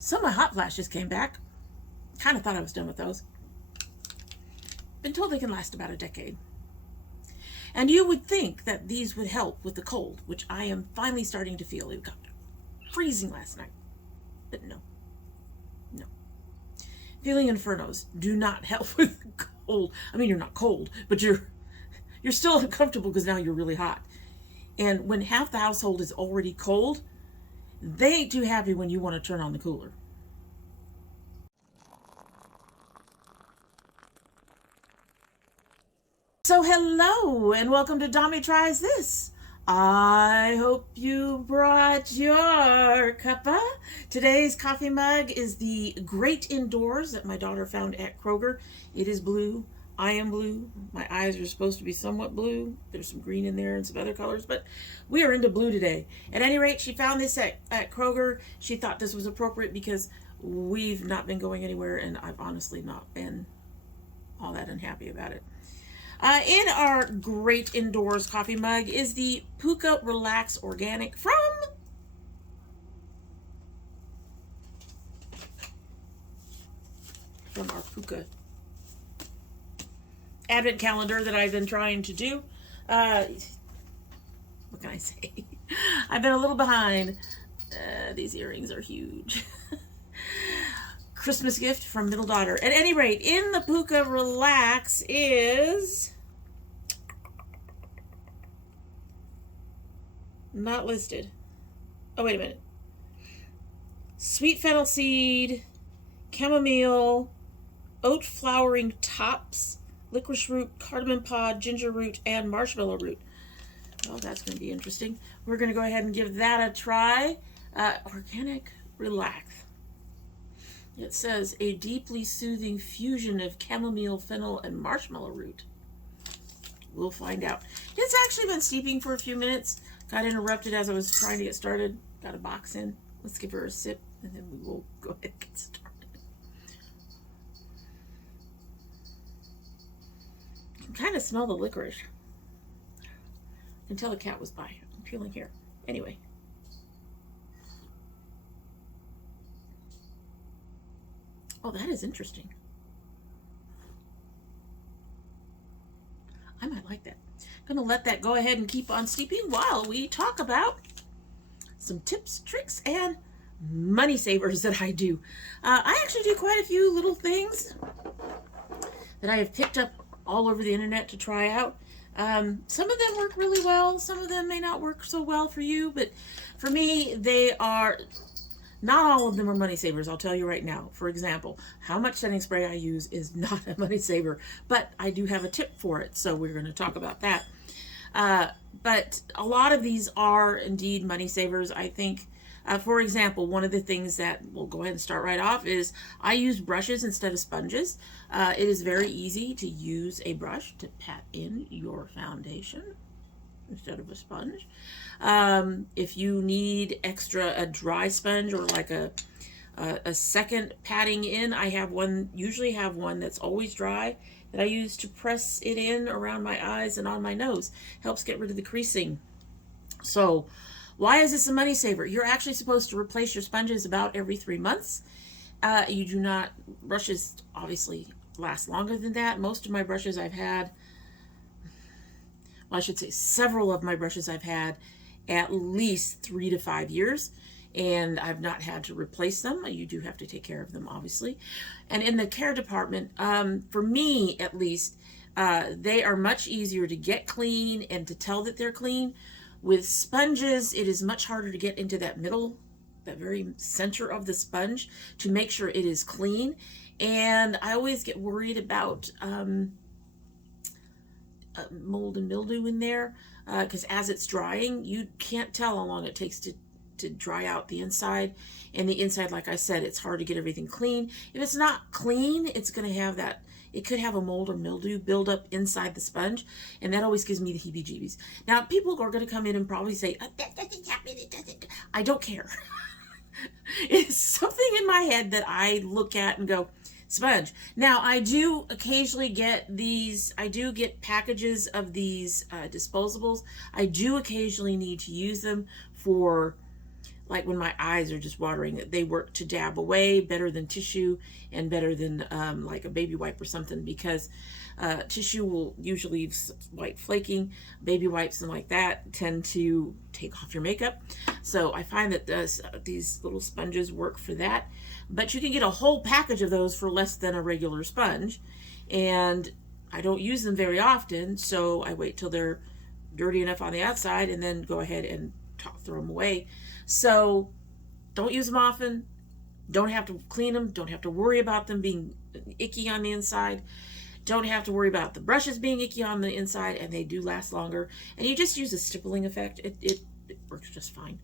So my hot flashes came back. Kind of thought I was done with those. Been told they can last about a decade. And you would think that these would help with the cold, which I am finally starting to feel. It got freezing last night. But no. No. Feeling infernos do not help with cold. I mean, you're not cold, but you're still uncomfortable because now you're really hot. And when half the household is already cold, they ain't too happy when you want to turn on the cooler. So hello and welcome to domytriesthis. I hope you brought your cuppa. Today's coffee mug is the Great Indoors that my daughter found at Kroger. It is blue. I am blue. My eyes are supposed to be somewhat blue. There's some green in there and some other colors, but we are into blue today. At any rate, she found this at Kroger. She thought this was appropriate because we've not been going anywhere and I've honestly not been all that unhappy about it. In our Great Indoors coffee mug is the Pukka Relax Organic from our Pukka advent calendar that I've been trying to do. What can I say? I've been a little behind. These earrings are huge. Christmas gift from middle daughter. At any rate, in the Pukka Relax is not listed. Oh, wait a minute. Sweet fennel seed, chamomile, oat flowering tops, licorice root, cardamom pod, ginger root, and marshmallow root. Oh, that's going to be interesting. We're going to go ahead and give that a try. Organic Relax. It says a deeply soothing fusion of chamomile, fennel, and marshmallow root. We'll find out. It's actually been steeping for a few minutes. Got interrupted as I was trying to get started. Got a box in. Let's give her a sip, and then we will go ahead and get started. I can kind of smell the licorice. I can tell the cat was by. I'm feeling here. Anyway. Oh, that is interesting. I might like that. I'm going to let that go ahead and keep on steeping while we talk about some tips, tricks, and money savers that I do. I actually do quite a few little things that I have picked up all over the internet to try out. Some of them work really well. Some of them may not work so well for you, but for me, they are... Not all of them are money savers, I'll tell you right now. For example, how much setting spray I use is not a money saver, but I do have a tip for it, so we're going to talk about that. But a lot of these are indeed money savers, I think. For example, one of the things that we'll go ahead and start right off is I use brushes instead of sponges. It is very easy to use a brush to pat in your foundation instead of a sponge. If you need a dry sponge or like a second patting in, I have one, usually have one that's always dry that I use to press it in around my eyes and on my nose. Helps get rid of the creasing. So why is this a money saver? You're actually supposed to replace your sponges about every 3 months. You do not, brushes obviously last longer than that. Most of my brushes I've had, well, I should say several of my brushes I've had at least 3 to 5 years, and I've not had to replace them. You do have to take care of them, obviously. And in the care department, for me at least, they are much easier to get clean and to tell that they're clean. With sponges, it is much harder to get into that middle, that very center of the sponge to make sure it is clean. And I always get worried about mold and mildew in there because as it's drying, you can't tell how long it takes to dry out the inside. And the inside, like I said, it's hard to get everything clean. If it's not clean, it's going to have that, it could have a mold or mildew build up inside the sponge, and that always gives me the heebie-jeebies. Now, people are going to come in and probably say, oh, that doesn't happen, it doesn't. I don't care. It's something in my head that I look at and go, sponge. Now, I do occasionally get these, I do get packages of these disposables. I do occasionally need to use them for like when my eyes are just watering, they work to dab away better than tissue and better than like a baby wipe or something, because tissue will usually leave white flaking. Baby wipes and like that tend to take off your makeup. So I find that these little sponges work for that. But you can get a whole package of those for less than a regular sponge. And I don't use them very often, so I wait till they're dirty enough on the outside and then go ahead and throw them away. So don't use them often. Don't have to clean them. Don't have to worry about them being icky on the inside. Don't have to worry about the brushes being icky on the inside, and they do last longer. And you just use a stippling effect. It works just fine.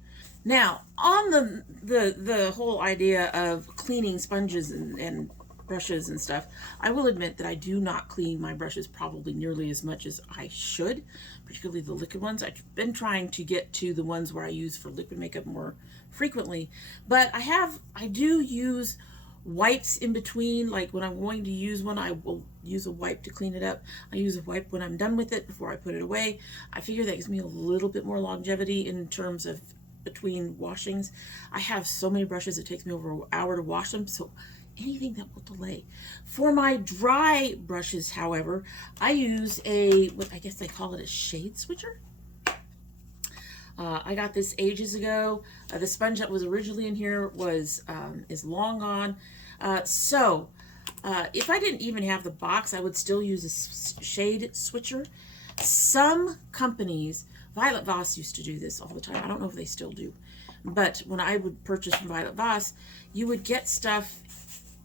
Now, on the whole idea of cleaning sponges and brushes and stuff, I will admit that I do not clean my brushes probably nearly as much as I should, particularly the liquid ones. I've been trying to get to the ones where I use for liquid makeup more frequently, but I do use wipes in between. Like when I'm going to use one, I will use a wipe to clean it up. I use a wipe when I'm done with it before I put it away. I figure that gives me a little bit more longevity in terms of between washings. I have so many brushes, it takes me over an hour to wash them, so anything that will delay. For my dry brushes, however, I use what I guess they call it a shade switcher. I got this ages ago. The sponge that was originally in here is long gone. So if I didn't even have the box, I would still use a shade switcher. Some companies, Violet Voss used to do this all the time. I don't know if they still do. But when I would purchase from Violet Voss, you would get stuff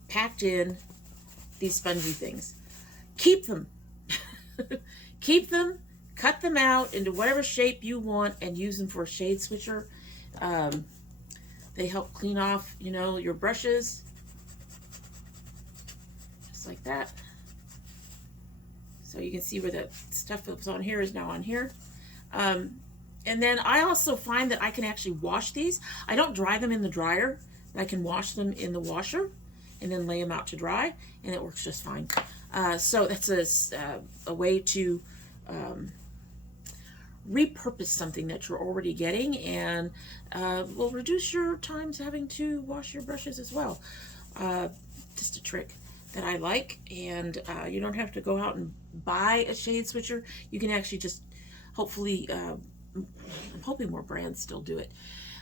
packed in these spongy things. Keep them. Keep them, cut them out into whatever shape you want, and use them for a shade switcher. They help clean off, your brushes. Just like that. So you can see where the stuff that was on here is now on here. And then I also find that I can actually wash these. I don't dry them in the dryer. I can wash them in the washer and then lay them out to dry, and it works just fine. So that's a way to repurpose something that you're already getting, and will reduce your times having to wash your brushes as well. Just a trick that I like, and you don't have to go out and buy a shade switcher. You can actually just hopefully, I'm hoping more brands still do it,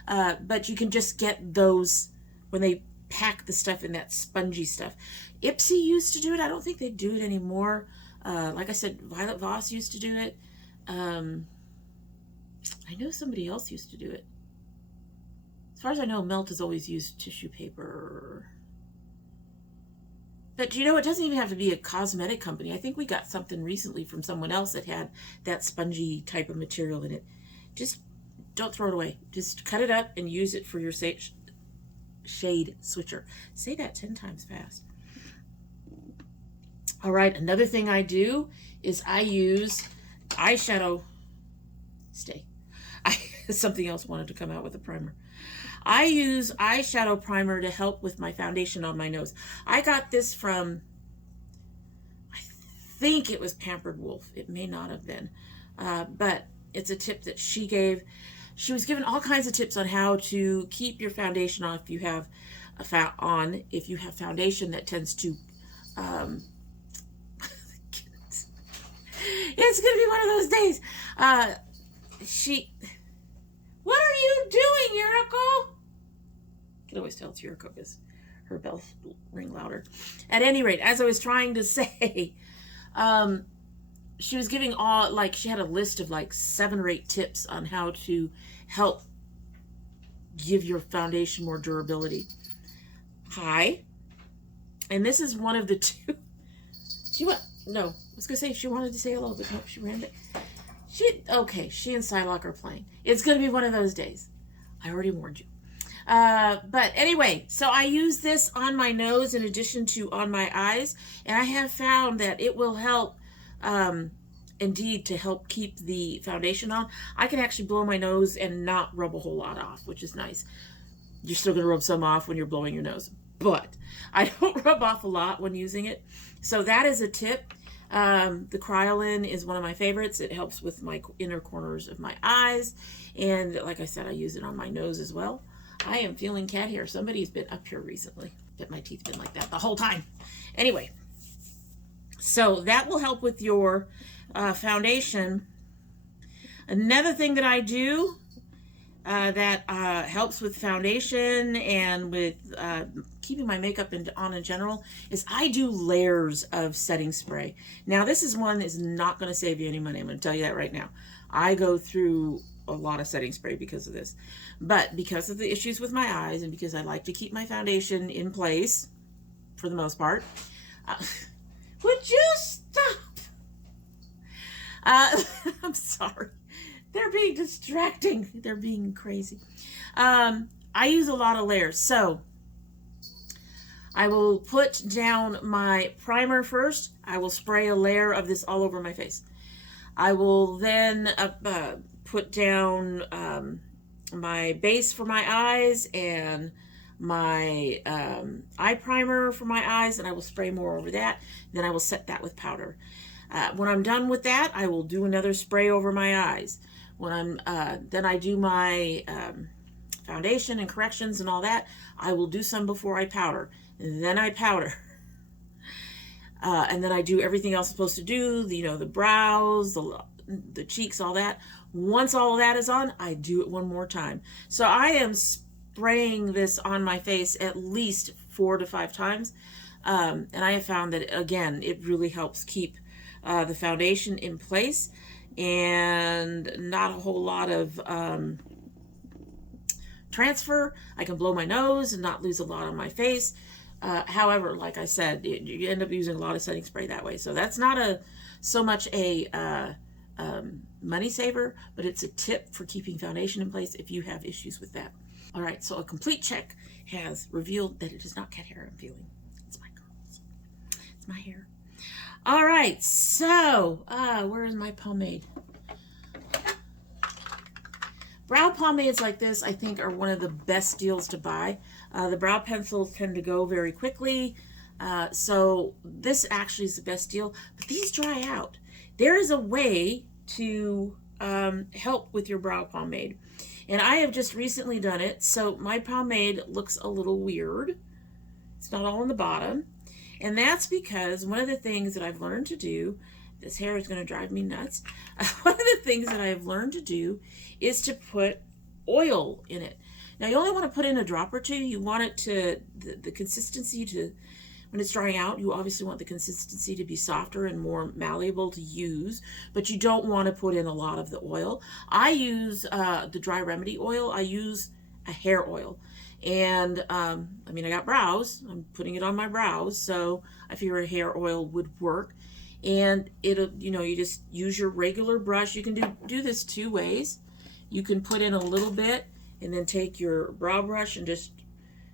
but you can just get those when they pack the stuff in that spongy stuff. Ipsy used to do it. I don't think they do it anymore. Like I said, Violet Voss used to do it. I know somebody else used to do it. As far as I know, Melt has always used tissue paper. But it doesn't even have to be a cosmetic company. I think we got something recently from someone else that had that spongy type of material in it. Just don't throw it away. Just cut it up and use it for your shade switcher. Say that 10 times fast. All right, another thing I do is I use eyeshadow. Something else wanted to come out with a primer. I use eyeshadow primer to help with my foundation on my nose. I got this from, I think it was Pampered Wolf. It may not have been, but it's a tip that she gave. She was given all kinds of tips on how to keep your foundation on if you have if you have foundation that tends to it's gonna be one of those days. What are you doing, Yuriko? I can always tell it's Yuriko because her bells ring louder. At any rate, as I was trying to say, she was giving she had a list of 7 or 8 tips on how to help give your foundation more durability. Hi. And this is one of the 2. No, I was going to say she wanted to say hello, but nope, she ran it. She and Psylocke are playing. It's going to be one of those days. I already warned you. But anyway, so I use this on my nose in addition to on my eyes, and I have found that it will help, indeed, to help keep the foundation on. I can actually blow my nose and not rub a whole lot off, which is nice. You're still going to rub some off when you're blowing your nose, but I don't rub off a lot when using it. So that is a tip. The Cailyn is one of my favorites. It helps with my inner corners of my eyes, and like I said, I use it on my nose as well. I am feeling cat hair. Somebody's been up here recently. But my teeth been like that the whole time. Anyway, so that will help with your foundation. Another thing that I do that helps with foundation and with keeping my makeup on in general is I do layers of setting spray. Now this is one that's not going to save you any money. I'm going to tell you that right now. I go through a lot of setting spray because of this. But because of the issues with my eyes and because I like to keep my foundation in place for the most part, would you stop? I'm sorry. They're being distracting. They're being crazy. I use a lot of layers. So I will put down my primer first. I will spray a layer of this all over my face. I will then put down my base for my eyes and my eye primer for my eyes, and I will spray more over that. Then I will set that with powder. When I'm done with that, I will do another spray over my eyes. When I'm then I do my foundation and corrections and all that. I will do some before I powder. And then I powder. And then I do everything else I'm supposed to do, the brows, the cheeks, all that. Once all of that is on, I do it one more time. So I am spraying this on my face at least 4 to 5 times. And I have found that, again, it really helps keep the foundation in place and not a whole lot of transfer. I can blow my nose and not lose a lot on my face. However, like I said, you end up using a lot of setting spray that way. So that's not so much a money saver, but it's a tip for keeping foundation in place if you have issues with that. All right, so a complete check has revealed that it is not cat hair I'm feeling. It's my curls. It's my hair. All right, so where is my pomade? Brow pomades like this, I think, are one of the best deals to buy. The brow pencils tend to go very quickly, so this actually is the best deal. But these dry out. There is a way to help with your brow pomade, and I have just recently done it. So my pomade looks a little weird. It's not all on the bottom, and that's because one of the things that I've learned to do, this hair is going to drive me nuts. One of the things that I've learned to do is to put oil in it. Now, you only want to put in a drop or two. You want it to, the consistency to, when it's drying out, you obviously want the consistency to be softer and more malleable to use, but you don't want to put in a lot of the oil. I use the Dry Remedy oil. I use a hair oil. And, I mean, I got brows. I'm putting it on my brows, so I figure a hair oil would work. And it'll, you just use your regular brush. You can do this 2 ways. You can put in a little bit and then take your brow brush and just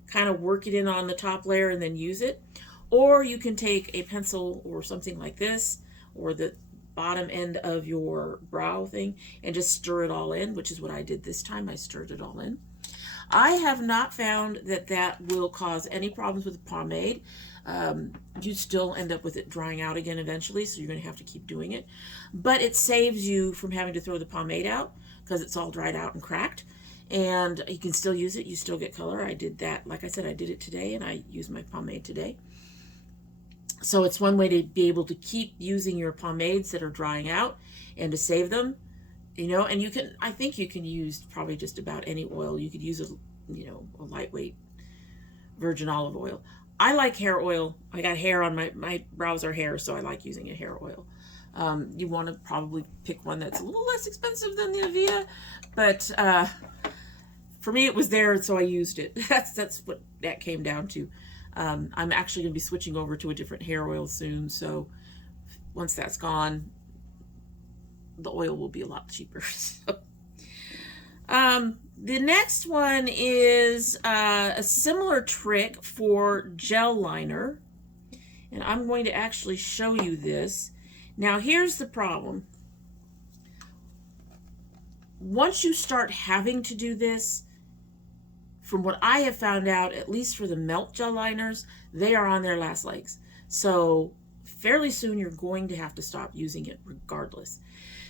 kind of work it in on the top layer and then use it. Or you can take a pencil or something like this, or the bottom end of your brow thing, and just stir it all in, which is what I did this time. I stirred it all in. I have not found that will cause any problems with the pomade. You still end up with it drying out again eventually, so you're going to have to keep doing it. But it saves you from having to throw the pomade out because it's all dried out and cracked. And you can still use it. You still get color. I did that. Like I said, I did it today, and I used my pomade today. So it's one way to be able to keep using your pomades that are drying out and to save them. And you can, I think you can use probably just about any oil. You could use a lightweight virgin olive oil. I like hair oil. I got hair on my brows are hair, so I like using a hair oil. You want to probably pick one that's a little less expensive than the Vida, but for me it was there, so I used it. That's what that came down to. I'm actually going to be switching over to a different hair oil soon, so once that's gone, the oil will be a lot cheaper. The next one is a similar trick for gel liner, and I'm going to actually show you this. Now, here's the problem. Once you start having to do this, from what I have found out, at least for the melt gel liners, they are on their last legs. So fairly soon you're going to have to stop using it regardless.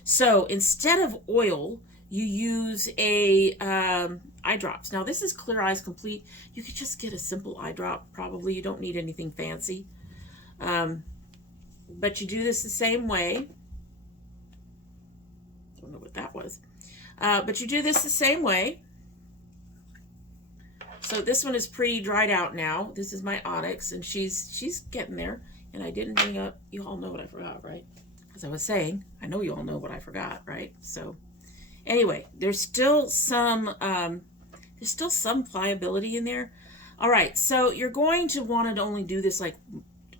So instead of oil, you use a eye drops. Now this is Clear Eyes Complete. You could just get a simple eye drop probably. You don't need anything fancy. But you do this the same way. Don't know what that was. But you do this the same way. So this one is pretty dried out now. This is my Onyx, and she's getting there. And I didn't bring up, you all know what I forgot, right? As I was saying, I know you all know what I forgot, right? So anyway, there's still some pliability in there. All right, so you're going to want to only do this like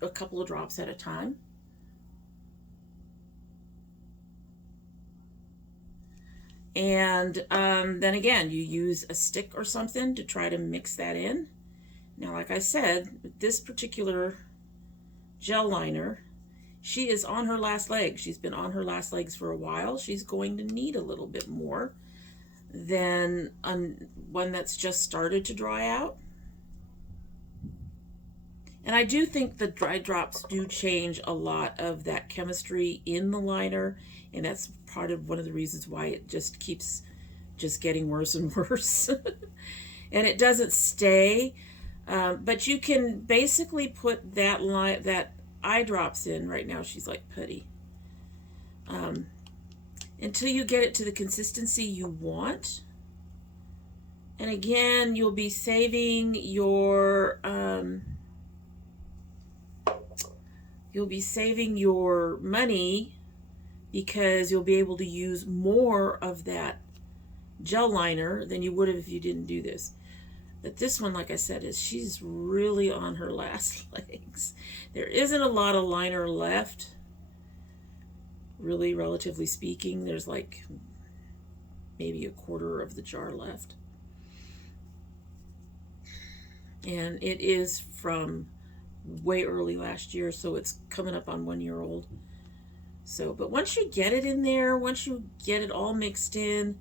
a couple of drops at a time. And then again, you use a stick or something to try to mix that in. Now, like I said, with this particular gel liner, she is on her last leg. She's been on her last legs for a while. She's going to need a little bit more than one that's just started to dry out. And I do think the dry drops do change a lot of that chemistry in the liner, and that's part of one of the reasons why it just keeps just getting worse and worse. And it doesn't stay, but you can basically put that eye drops in. Right now she's like putty, until you get it to the consistency you want. And again, you'll be saving your money, because you'll be able to use more of that gel liner than you would have if you didn't do this. But this one, like I said, she's really on her last legs. There isn't a lot of liner left, really, relatively speaking. There's like maybe a quarter of the jar left. And it is from way early last year, so it's coming up on 1 year old. So, but once you get it in there, once you get it all mixed in,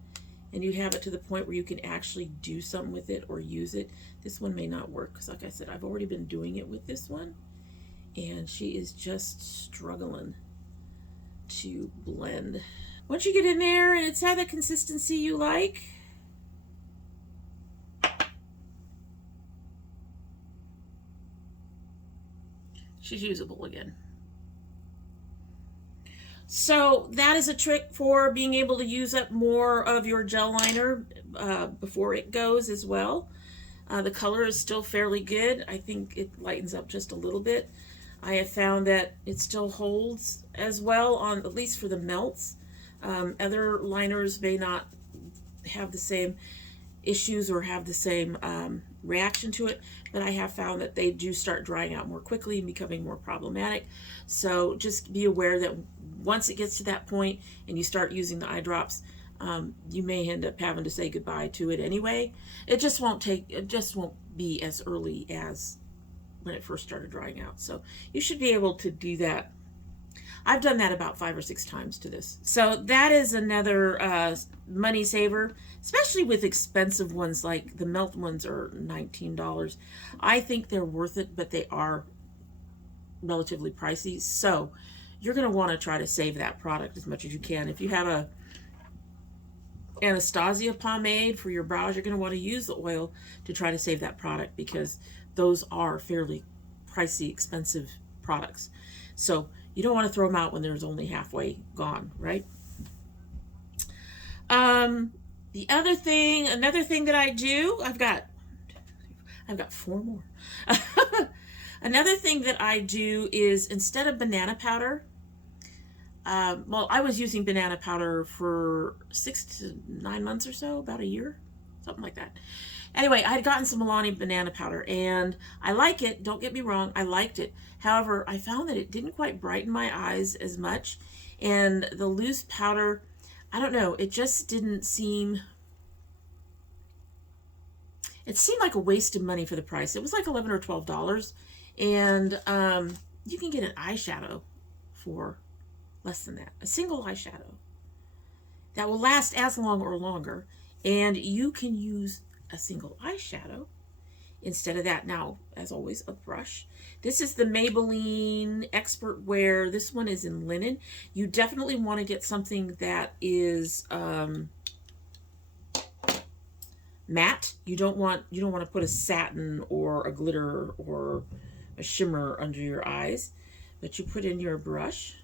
and you have it to the point where you can actually do something with it or use it, this one may not work, because like I said, I've already been doing it with this one, and she is just struggling to blend. Once you get in there and it's had the consistency you like, she's usable again. So that is a trick for being able to use up more of your gel liner before it goes as well. The color is still fairly good. I think it lightens up just a little bit. I have found that it still holds as well, on at least for the melts. Other liners may not have the same issues or have the same reaction to it, but I have found that they do start drying out more quickly and becoming more problematic. So just be aware that once it gets to that point and you start using the eye drops, you may end up having to say goodbye to it anyway. It just won't be as early as when it first started drying out. So you should be able to do that. I've done that about 5 or 6 times to this. So that is another money saver, especially with expensive ones. Like the melt ones are $19. I think they're worth it, but they are relatively pricey. So you're going to want to try to save that product as much as you can. If you have a Anastasia pomade for your brows, you're going to want to use the oil to try to save that product, because those are fairly pricey, expensive products. So you don't want to throw them out when there's only halfway gone, right? Another thing that I do, I've got 4 more. Another thing that I do is, instead of banana powder, well, I was using banana powder for 6 to 9 months or so, about a year, something like that. Anyway, I had gotten some Milani banana powder, and I like it. Don't get me wrong, I liked it. However, I found that it didn't quite brighten my eyes as much, and the loose powder, I don't know, it just didn't seem... It seemed like a waste of money for the price. It was like $11 or $12, and you can get an eyeshadow for less than that. A single eyeshadow that will last as long or longer, and you can use a single eyeshadow instead of that. Now, as always, a brush. This is the Maybelline Expert Wear. This one is in linen. You definitely want to get something that is matte. You don't want to put a satin or a glitter or a shimmer under your eyes, but you put in your brush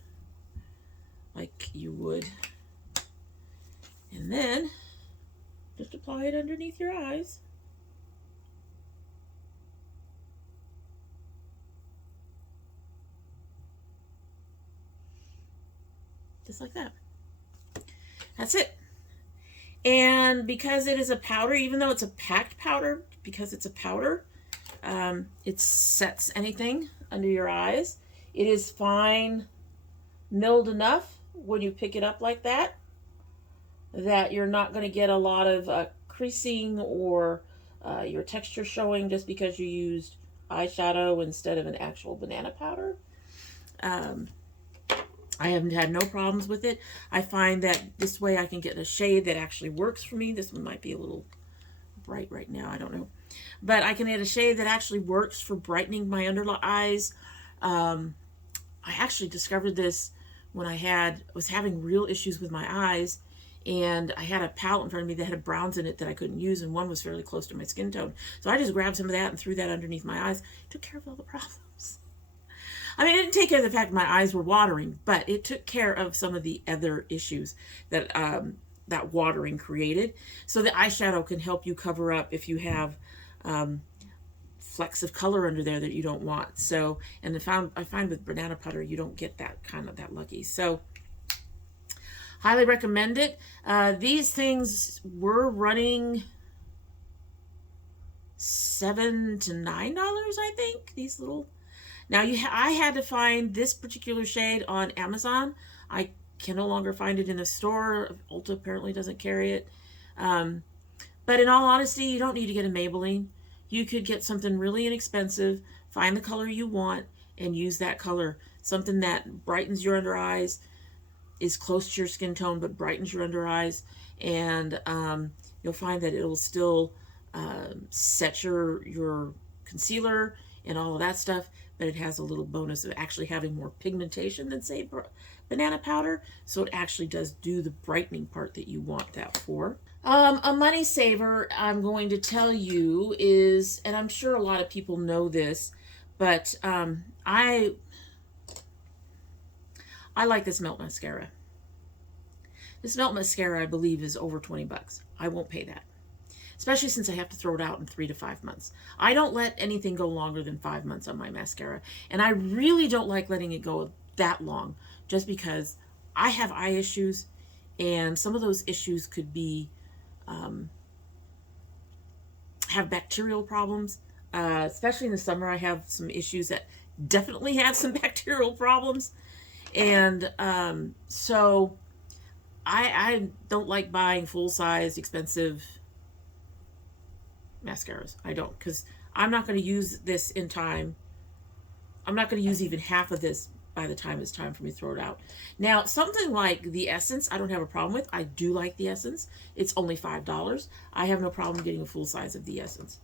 like you would, and then just apply it underneath your eyes. Just like that. That's it. And because it is a powder, even though it's a packed powder, because it's a powder, it sets anything under your eyes. It is fine milled enough when you pick it up like that, that you're not going to get a lot of creasing or your texture showing just because you used eyeshadow instead of an actual banana powder. I haven't had no problems with it. I find that this way I can get a shade that actually works for me. This one might be a little bright right now, I don't know. But I can get a shade that actually works for brightening my under eyes. I actually discovered this when I was having real issues with my eyes, and I had a palette in front of me that had browns in it that I couldn't use, and one was fairly close to my skin tone. So I just grabbed some of that and threw that underneath my eyes. Took care of all the problems. I mean, it didn't take care of the fact my eyes were watering, but it took care of some of the other issues that that watering created. So the eyeshadow can help you cover up if you have flecks of color under there that you don't want. So, and I find with banana powder, you don't get that that lucky. So, highly recommend it. These things were running $7 to $9, I think. These little. Now, I had to find this particular shade on Amazon. I can no longer find it in a store. Ulta apparently doesn't carry it. But in all honesty, you don't need to get a Maybelline. You could get something really inexpensive, find the color you want, and use that color. Something that brightens your under eyes, is close to your skin tone, but brightens your under eyes. And you'll find that it'll still set your concealer and all of that stuff, but it has a little bonus of actually having more pigmentation than, say, banana powder. So it actually does do the brightening part that you want that for. A money saver I'm going to tell you is, and I'm sure a lot of people know this, but I like this Melt Mascara. This Melt Mascara, I believe, is over 20 bucks. I won't pay that. Especially since I have to throw it out in 3 to 5 months. I don't let anything go longer than 5 months on my mascara. And I really don't like letting it go that long, just because I have eye issues, and some of those issues could be, have bacterial problems. Especially in the summer, I have some issues that definitely have some bacterial problems. And so I don't like buying full-size, expensive mascaras. I don't, because I'm not going to use this in time. I'm not going to use even half of this by the time it's time for me to throw it out. Now, something like the Essence, I don't have a problem with. I do like the Essence. It's only $5. I have no problem getting a full size of the Essence.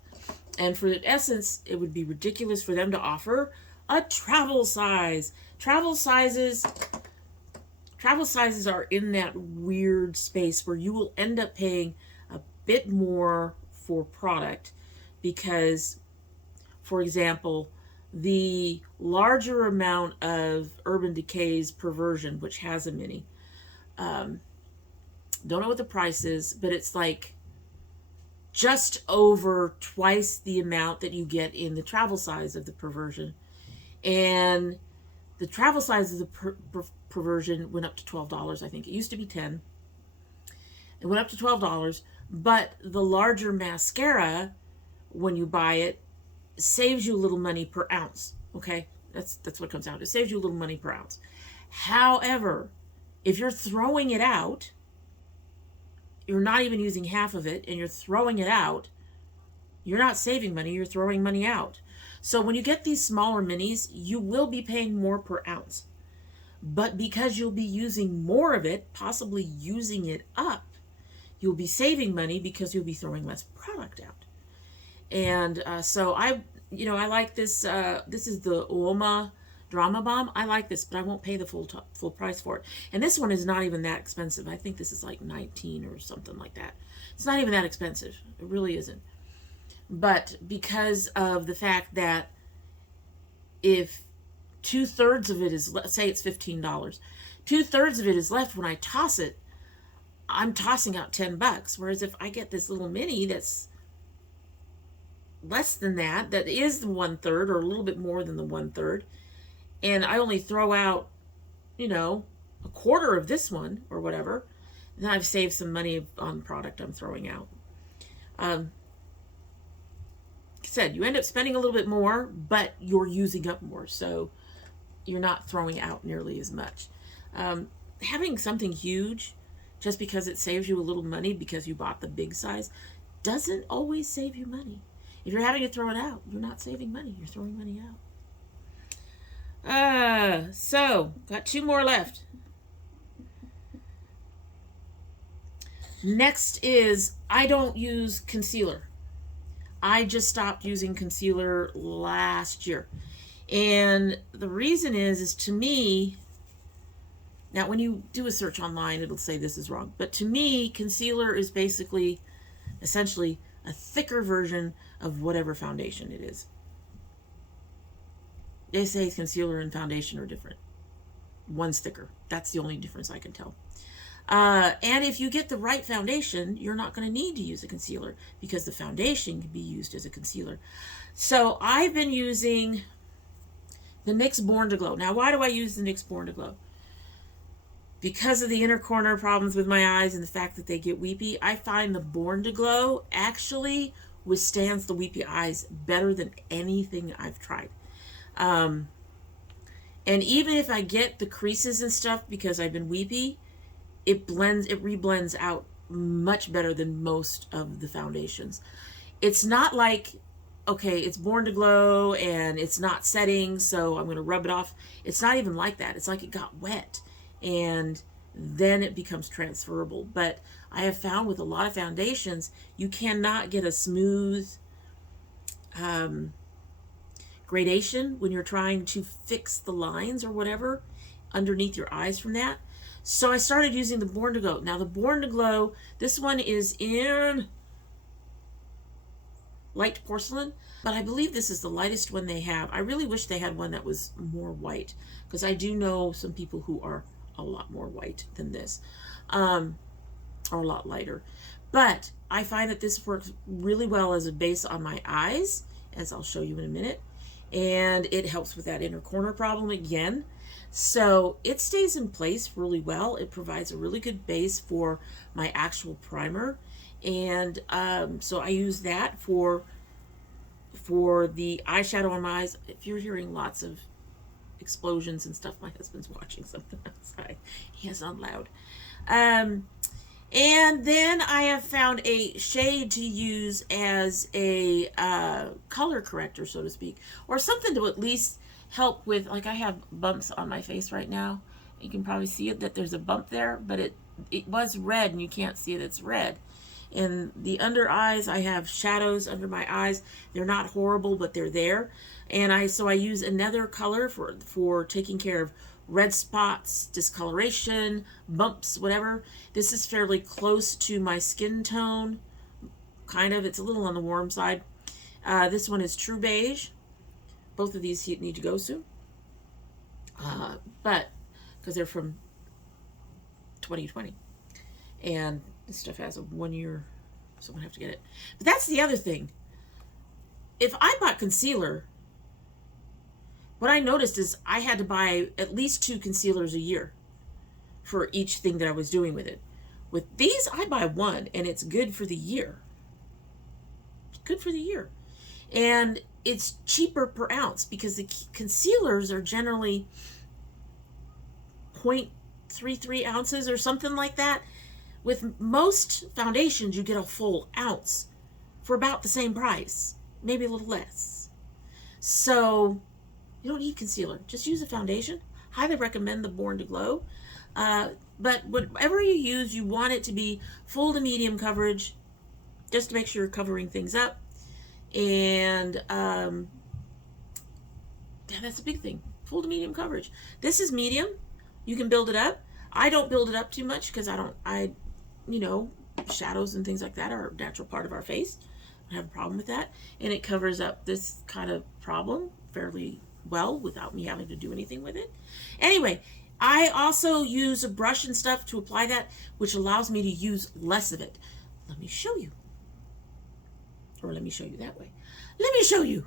And for the Essence, it would be ridiculous for them to offer a travel size. Travel sizes are in that weird space where you will end up paying a bit more for product, because, for example, the larger amount of Urban Decay's Perversion, which has a mini, don't know what the price is, but it's like just over twice the amount that you get in the travel size of the Perversion. And the travel size of the Perversion went up to $12. I think it used to be $10. It went up to $12. But the larger mascara, when you buy it, saves you a little money per ounce. Okay, that's what it comes out. It saves you a little money per ounce. However, if you're throwing it out, you're not even using half of it, and you're throwing it out, you're not saving money, you're throwing money out. So when you get these smaller minis, you will be paying more per ounce. But because you'll be using more of it, possibly using it up, you'll be saving money because you'll be throwing less product out. And so I like this. This is the Ulma Drama Bomb. I like this, but I won't pay the full price for it. And this one is not even that expensive. I think this is like 19 or something like that. It's not even that expensive. It really isn't. But because of the fact that if 2/3 of it is, let's say it's $15, 2/3 of it is left when I toss it, I'm tossing out $10. Whereas if I get this little mini that's less than that, that is the 1/3 or a little bit more than the 1/3, and I only throw out, you know, a quarter of this one or whatever, then I've saved some money on product I'm throwing out. Like I said, you end up spending a little bit more, but you're using up more, so you're not throwing out nearly as much. Having something huge, just because it saves you a little money because you bought the big size, doesn't always save you money. If you're having to throw it out, you're not saving money. You're throwing money out. So, got 2 more left. Next is, I don't use concealer. I just stopped using concealer last year. And the reason is to me, now when you do a search online, it'll say this is wrong. But to me, concealer is basically, essentially, a thicker version of whatever foundation it is. They say concealer and foundation are different. One's thicker. That's the only difference I can tell. And if you get the right foundation, you're not going to need to use a concealer because the foundation can be used as a concealer. So I've been using the NYX Born To Glow. Now, why do I use the NYX Born To Glow? Because of the inner corner problems with my eyes and the fact that they get weepy, I find the Born To Glow actually withstands the weepy eyes better than anything I've tried. And even if I get the creases and stuff because I've been weepy, it reblends out much better than most of the foundations. It's not like, okay, it's Born To Glow and it's not setting, so I'm going to rub it off. It's not even like that. It's like it got wet and then it becomes transferable. But I have found with a lot of foundations, you cannot get a smooth gradation when you're trying to fix the lines or whatever underneath your eyes from that. So I started using the Born To Glow. Now the Born To Glow, this one is in light porcelain, but I believe this is the lightest one they have. I really wish they had one that was more white, because I do know some people who are a lot more white than this, or a lot lighter. But I find that this works really well as a base on my eyes, as I'll show you in a minute. And it helps with that inner corner problem again. So it stays in place really well. It provides a really good base for my actual primer. And so I use that for the eyeshadow on my eyes. If you're hearing lots of explosions and stuff, my husband's watching something outside. He is on loud. And then I have found a shade to use as a color corrector, so to speak, or something to at least help with, like I have bumps on my face right now. You can probably see it, that there's a bump there, but it was red and you can't see it, it's red. In the under eyes, I have shadows under my eyes. They're not horrible, but they're there. And so I use another color for taking care of red spots, discoloration, bumps, whatever. This is fairly close to my skin tone, kind of. It's a little on the warm side. This one is True Beige. Both of these need to go soon. But, because they're from 2020. And this stuff has a 1 year, so I'm going to have to get it. But that's the other thing. If I bought concealer, what I noticed is I had to buy at least 2 concealers a year for each thing that I was doing with it. With these, I buy 1, and it's good for the year. It's good for the year. And it's cheaper per ounce because the concealers are generally 0.33 ounces or something like that. With most foundations, you get a full ounce for about the same price, maybe a little less. So you don't need concealer. Just use a foundation. Highly recommend the Born To Glow. But whatever you use, you want it to be full to medium coverage, just to make sure you're covering things up. And Yeah, that's a big thing. Full to medium coverage. This is medium. You can build it up. I don't build it up too much because you know, shadows and things like that are a natural part of our face. I don't have a problem with that. And it covers up this kind of problem fairly well without me having to do anything with it. Anyway, I also use a brush and stuff to apply that, which allows me to use less of it. Let me show you. Or let me show you that way. Let me show you.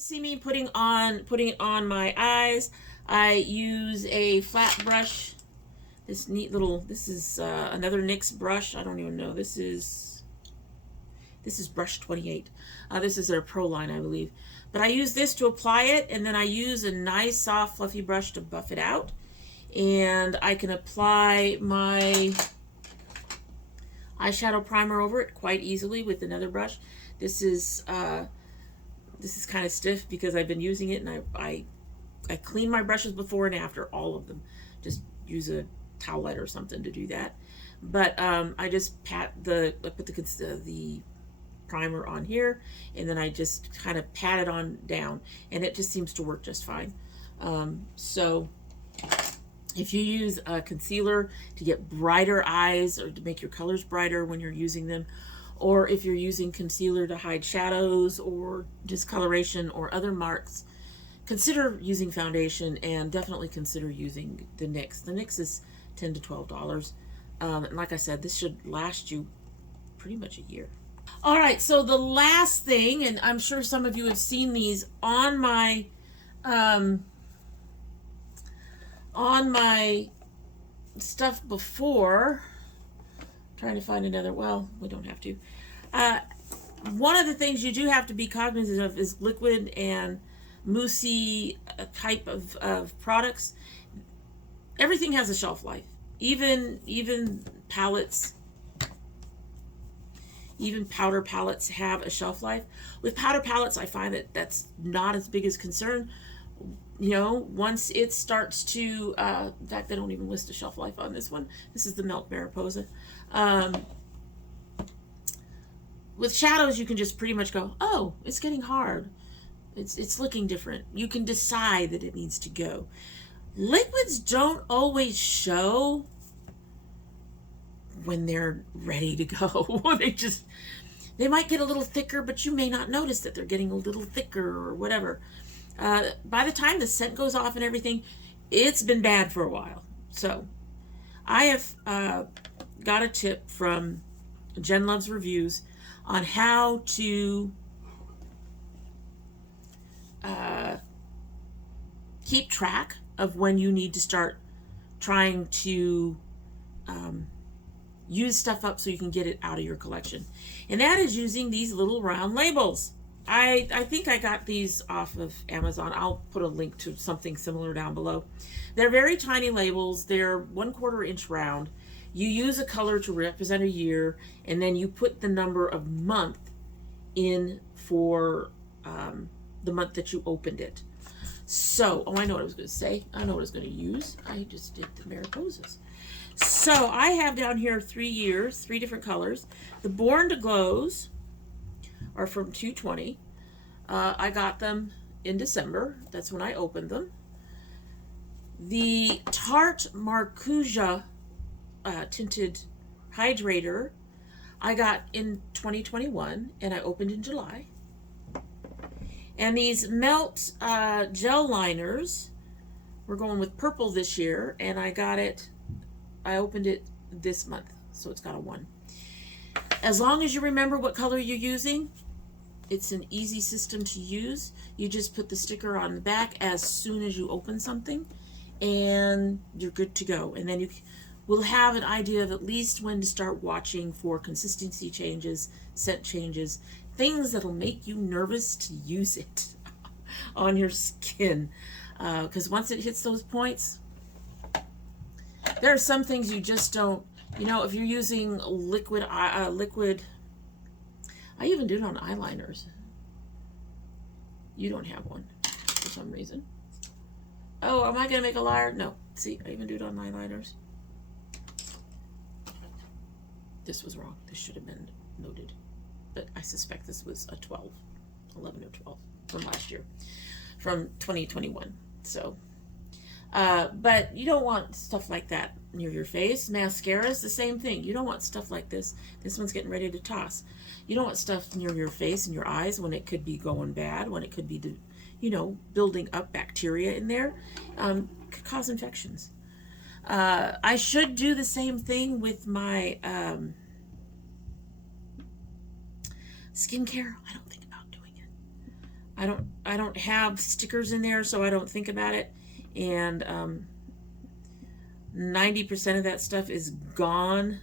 See me putting it on my eyes. I use a flat brush. This neat little, this is another NYX brush. I don't even know. This is brush 28. This is their Pro line, I believe. But I use this to apply it, and then I use a nice soft fluffy brush to buff it out. And I can apply my eyeshadow primer over it quite easily with another brush. This is kind of stiff because I've been using it, and I clean my brushes before and after, all of them. Just use a towelette or something to do that. But I just I put the primer on here, and then I just kind of pat it on down, and it just seems to work just fine. So if you use a concealer to get brighter eyes or to make your colors brighter when you're using them, or if you're using concealer to hide shadows or discoloration or other marks, consider using foundation, and definitely consider using the NYX. The NYX is $10 to $12. And like I said, this should last you pretty much a year. All right, so the last thing, and I'm sure some of you have seen these on my stuff before. Trying to find another, well, we don't have to. One of the things you do have to be cognizant of is liquid and moussey type of products. Everything has a shelf life. Even palettes, even powder palettes have a shelf life. With powder palettes, I find that that's not as big as concern. You know, once it starts to, in fact, they don't even list a shelf life on this one. This is the Melt Mariposa. With shadows, you can just pretty much go, oh, it's getting hard. It's looking different. You can decide that it needs to go. Liquids don't always show when they're ready to go. They might get a little thicker, but you may not notice that they're getting a little thicker or whatever. By the time the scent goes off and everything, it's been bad for a while. So I have got a tip from Jen Loves Reviews on how to keep track of when you need to start trying to use stuff up so you can get it out of your collection. And that is using these little round labels. I think I got these off of Amazon. I'll put a link to something similar down below. They're very tiny labels. They're 1/4 inch round. You use a color to represent a year, and then you put the number of month in for the month that you opened it. So, oh, I know what I was going to say. I know what I was going to use. I just did the Mariposas. So I have down here 3 years, 3 different colors. The Born to Glows are from 220. I got them in December. That's when I opened them. The Tarte Marcuja Tinted Hydrator, I got in 2021 and I opened in July. And these melt gel liners, we're going with purple this year, and I opened it this month, so it's got a 1. As long as you remember what color you're using, it's an easy system to use. You just put the sticker on the back as soon as you open something, and you're good to go. And then you will have an idea of at least when to start watching for consistency changes, scent changes, things that'll make you nervous to use it on your skin. Because once it hits those points, there are some things you just don't, you know, if you're using liquid, I even do it on eyeliners. You don't have one for some reason. Oh, am I going to make a liar? No. See, I even do it on eyeliners. This was wrong. This should have been noted. But I suspect this was a 12, 11 or 12 from last year, from 2021. So, but you don't want stuff like that near your face. Mascara is the same thing. You don't want stuff like this. This one's getting ready to toss. You don't want stuff near your face and your eyes when it could be going bad, when it could be, you know, building up bacteria in there. Could cause infections. I should do the same thing with my skincare. I don't think about doing it. I don't have stickers in there, so I don't think about it. And 90% of that stuff is gone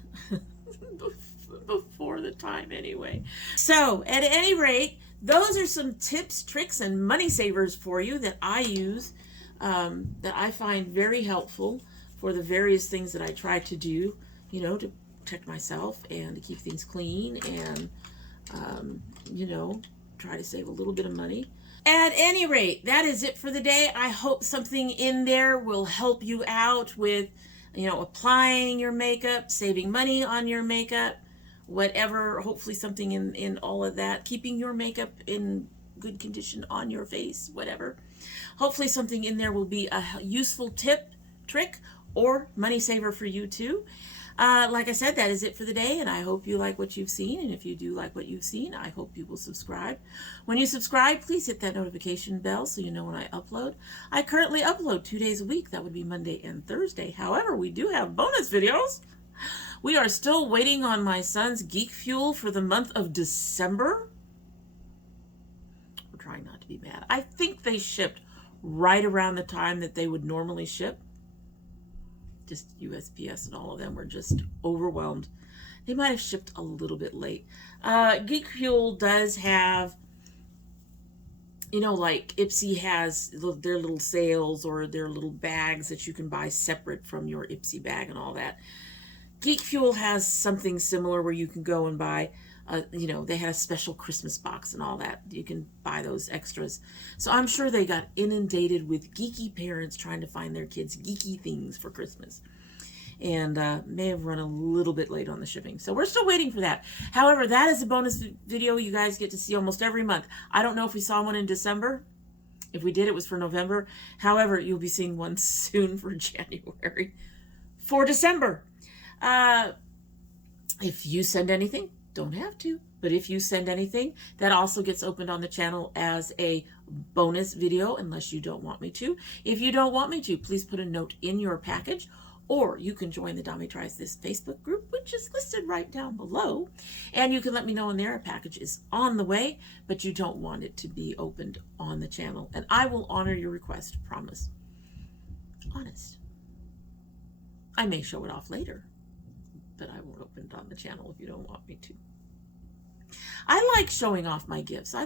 before the time anyway. So at any rate, those are some tips, tricks, and money savers for you that I use, that I find very helpful for the various things that I try to do, you know, to protect myself and to keep things clean and, you know, try to save a little bit of money. At any rate, that is it for the day. I hope something in there will help you out with, you know, applying your makeup, saving money on your makeup, whatever. Hopefully something in all of that, keeping your makeup in good condition on your face, whatever. Hopefully something in there will be a useful tip, trick, or money saver for you too. Like I said, that is it for the day, and I hope you like what you've seen. And if you do like what you've seen, I hope you will subscribe. When you subscribe, please hit that notification bell so you know when I upload. I currently upload 2 days a week. That would be Monday and Thursday. However, we do have bonus videos. We are still waiting on my son's Geek Fuel for the month of December. We're trying not to be mad. I think they shipped right around the time that they would normally ship. Just USPS and all of them were just overwhelmed. They might have shipped a little bit late. Geek Fuel does have, you know, like Ipsy has their little sales or their little bags that you can buy separate from your Ipsy bag and all that. Geek Fuel has something similar where you can go and buy, you know, they had a special Christmas box and all that. You can buy those extras. So I'm sure they got inundated with geeky parents trying to find their kids geeky things for Christmas. And may have run a little bit late on the shipping. So we're still waiting for that. However, that is a bonus video you guys get to see almost every month. I don't know if we saw one in December. If we did, it was for November. However, you'll be seeing one soon for January. For December. If you send anything, don't have to, but if you send anything, that also gets opened on the channel as a bonus video, unless you don't want me to. If you don't want me to, please put a note in your package, or you can join the domytriesthis Facebook group, which is listed right down below, and you can let me know in there a package is on the way, but you don't want it to be opened on the channel, and I will honor your request, promise. Honest. I may show it off later, but I won't open it on the channel if you don't want me to. I like showing off my gifts. I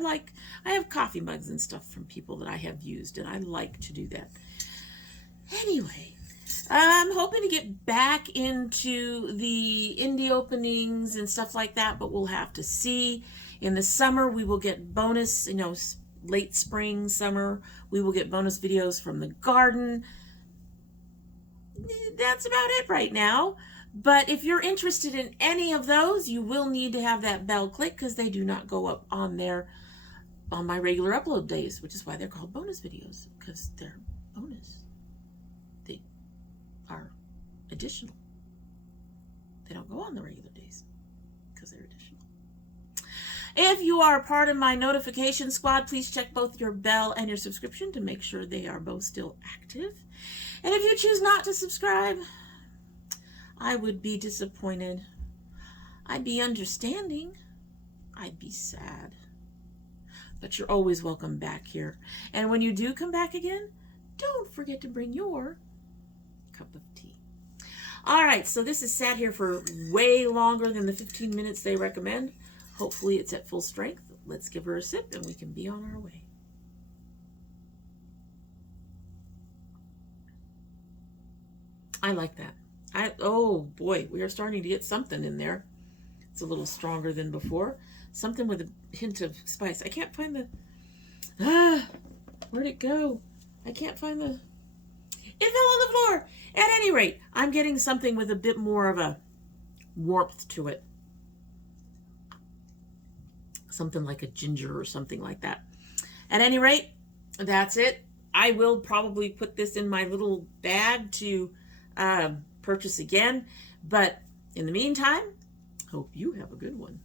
have coffee mugs and stuff from people that I have used, and I like to do that. Anyway, I'm hoping to get back into the indie openings and stuff like that, but we'll have to see. In the summer, we will get bonus, you know, late spring, summer, we will get bonus videos from the garden. That's about it right now. But if you're interested in any of those, you will need to have that bell click because they do not go up on my regular upload days, which is why they're called bonus videos, because they're bonus. They are additional. They don't go on the regular days because they're If you are a part of my notification squad, please check both your bell and your subscription to make sure they are both still active. And if you choose not to subscribe, I would be disappointed. I'd be understanding. I'd be sad. But you're always welcome back here. And when you do come back again, don't forget to bring your cup of tea. All right, so this has sat here for way longer than the 15 minutes they recommend. Hopefully it's at full strength. Let's give her a sip and we can be on our way. I like that. Oh boy, we are starting to get something in there. It's a little stronger than before. Something with a hint of spice. I can't find the... where'd it go? I can't find the... It fell on the floor. At any rate, I'm getting something with a bit more of a warmth to it. Something like a ginger or something like that. At any rate, that's it. I will probably put this in my little bag to purchase again. But in the meantime, hope you have a good one.